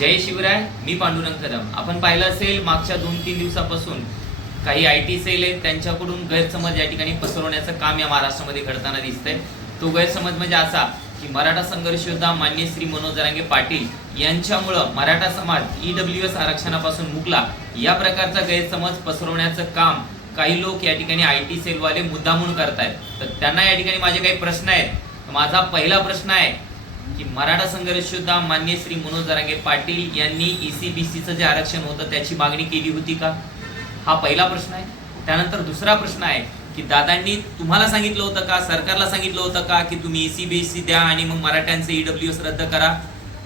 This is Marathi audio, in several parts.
जय शिवराय मी पांडुरंग कदम. आपण पाहिलं असेल मागच्या दोन तीन दिवसापासून काही आय टी सेल आहेत त्यांच्याकडून गैरसमज या ठिकाणी पसरवण्याचं काम या महाराष्ट्रामध्ये घडताना दिसतंय. तो गैरसमज म्हणजे असा की मराठा संघर्ष योद्धा मान्य श्री मनोज जरांगे पाटील यांच्यामुळं मराठा समाज ईडब्ल्यू एस आरक्षणापासून मुकला. या प्रकारचा गैरसमज पसरवण्याचं काम काही लोक या ठिकाणी आय टी सेलवाले मुद्दामून करतायत. तर त्यांना या ठिकाणी माझे काही प्रश्न आहेत. माझा पहिला प्रश्न आहे की मराठा संघर्ष योद्धा मान्य श्री मनोज जरांगे पाटील यांनी E ईसीबीसीचं जे आरक्षण होतं त्याची मागणी केली होती का? हा पहिला प्रश्न आहे. त्यानंतर दुसरा प्रश्न आहे की दादांनी तुम्हाला सांगितलं होतं का? सरकारला सांगितलं होतं का की तुम्ही ईसीबीसी द्या आणि मग मराठ्यांचे ईडब्ल्यू एस रद्द करा?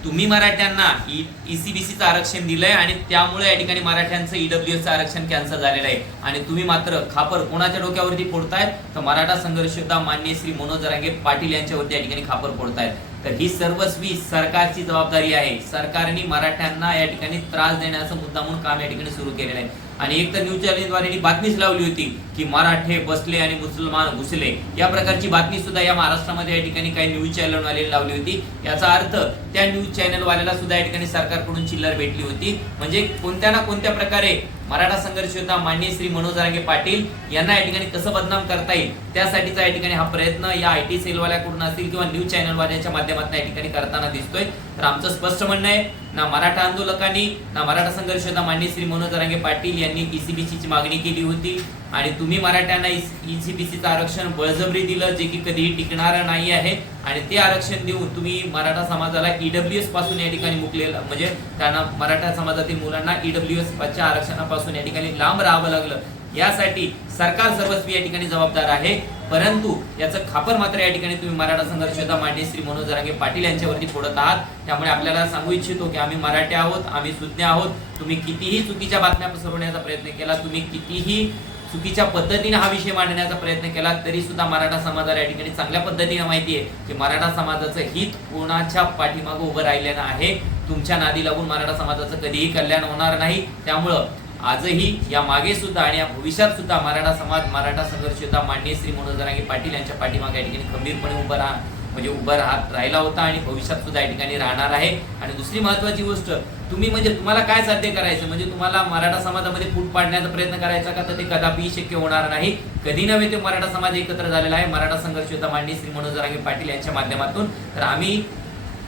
तुम्ही मराठ्यांना E, ईसीबीसीचं आरक्षण दिलंय आणि त्यामुळे या ठिकाणी मराठ्यांचं ईडब्ल्यू एसचं आरक्षण कॅन्सल झालेलं आहे. आणि तुम्ही मात्र खापर कोणाच्या डोक्यावरती फोडतायत? तर मराठा संघर्ष योद्धा मान्य श्री मनोज जरांगे पाटील यांच्यावरती या ठिकाणी खापर फोडतायत. तर ही सर्वस्वी सरकारची जबाबदारी आहे. सरकारने मराठ्यांना या ठिकाणी त्रास देण्याचं मुद्दा म्हणून काम या ठिकाणी सुरू केलेलं आहे. आणि एक तर न्यूज चॅनलद्वारे बातमीच लावली होती की मराठे बसले आणि मुसलमान घुसले. या प्रकारची बातमी सुद्धा या महाराष्ट्रामध्ये या ठिकाणी काही न्यूज चॅनलवाल्याने लावली होती. याचा अर्थ त्या न्यूज चॅनलवाल्याला सुद्धा या ठिकाणी सरकारकडून चिल्लर भेटली होती. म्हणजे कोणत्या ना कोणत्या प्रकारे मराठा संघर्ष योद्धा माननीय श्री मनोज रांगे पाटील यांना या ठिकाणी कसं बदनाम करता येईल त्यासाठीचा या ठिकाणी हा प्रयत्न या आय टी सेलवाल्याकडून असतील किंवा न्यूज चॅनलवाल्याच्या माध्यमातून या ठिकाणी करताना दिसतोय. तर आमचं स्पष्ट म्हणणं आहे ना मराठा आंदोलकांनी ना मराठा संघर्ष योद्धा मान्य श्री मनोज रांगे पाटील यांनी ईसीबीसीची मागणी केली होती. आणि तुम्ही मराठ्यांना e ईसीबीसीचं आरक्षण बळजबरी दिलं जे की कधीही टिकणार नाही आहे. आणि ते आरक्षण देऊन तुम्ही मराठा समाजाला ईडब्ल्यू एसपासून या ठिकाणी मुकलेलं म्हणजे त्यांना मराठा समाजातील मुलांना ईडब्ल्यू एस च्या आरक्षणापासून या ठिकाणी लांब राहावं लागलं. यासाठी सरकार सर्वस्वी या ठिकाणी जबाबदार आहे. परंतु याचं खापर मात्र या ठिकाणी तुम्ही मराठा संघर्ष योद्धा मांडे श्री मनोज रांगे पाटील यांच्यावरती फोडत आहात. त्यामुळे आपल्याला सांगू इच्छितो की आम्ही मराठी आहोत आम्ही सुज्ञ आहोत. तुम्ही कितीही चुकीच्या बातम्या पसरवण्याचा प्रयत्न केला तुम्ही कितीही चुकीच्या पद्धतीने हा विषय मांडण्याचा प्रयत्न केला तरी सुद्धा मराठा समाजाला या ठिकाणी चांगल्या पद्धतीने माहिती आहे की मराठा समाजाचं हित कोणाच्या पाठीमागं उभं राहिलेलं आहे. तुमच्या नादी लागून मराठा समाजाचं कधीही कल्याण होणार नाही. त्यामुळं आजही या मागे सुद्धा आणि या भविष्यात सुद्धा मराठा समाज मराठा संघर्ष योद्धा माननीय श्री मनोज जरांगे पाटील यांच्या पाठीमागे या ठिकाणी खंबीरपणे उभं राहा म्हणजे उभं राहत राहिला होता आणि भविष्यात सुद्धा या ठिकाणी राहणार आहे. आणि दुसरी महत्वाची गोष्ट तुम्ही म्हणजे तुम्हाला काय साध्य करायचं? म्हणजे तुम्हाला मराठा समाजामध्ये फूट पाडण्याचा प्रयत्न करायचा का? तर ते कदापि शक्य होणार नाही. कधी नव्हे ते मराठा समाज एकत्र झालेला आहे. मराठा संघर्ष योद्धा माननीय श्री मनोज जरांगे पाटील यांच्या माध्यमातून. तर आम्ही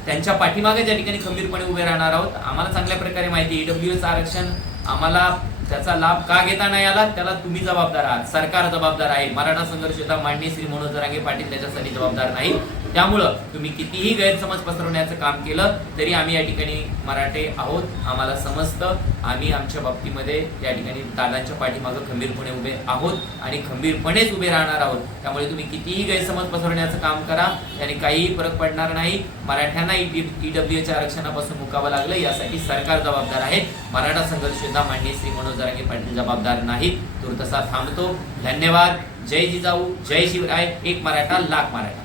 त्यांच्या पाठीमागे ज्या ठिकाणी खंबीरपणे उभे राहणार आहोत. आम्हाला चांगल्या प्रकारे माहिती ईडब्ल्यू एस आरक्षण आम्हाला त्याचा लाभ का घेता नाही आला? त्याला तुम्ही जबाबदार आहात. सरकार जबाबदार आहे. मराठा संघर्ष मांडणी श्री मनोज जरांगे पाटील त्याच्यासाठी जबाबदार नाही. त्यामुळं तुम्ही कितीही गैरसमज पसरवण्याचं काम केलं तरी आम्ही या ठिकाणी मराठे आहोत. आम्हाला समजतं. आम्ही आमच्या बाबतीमध्ये या ठिकाणी दादांच्या पाठीमागं खंबीरपणे उभे आहोत आणि खंबीरपणेच उभे राहणार आहोत. त्यामुळे तुम्ही कितीही गैरसमज पसरवण्याचं काम करा. त्याने काहीही फरक पडणार नाही. मराठ्यांना ई डब्ल्यूच्या आरक्षणापासून मुकावं लागलं. यासाठी सरकार जबाबदार आहे. मराठा संघर्ष योद्धा मांडणी श्री मनोज जरांगे पाटील जबाबदार नाहीत. तसा थांबतो. धन्यवाद. जय जिजाऊ. जय शिवराय. एक मराठा लाख मराठा.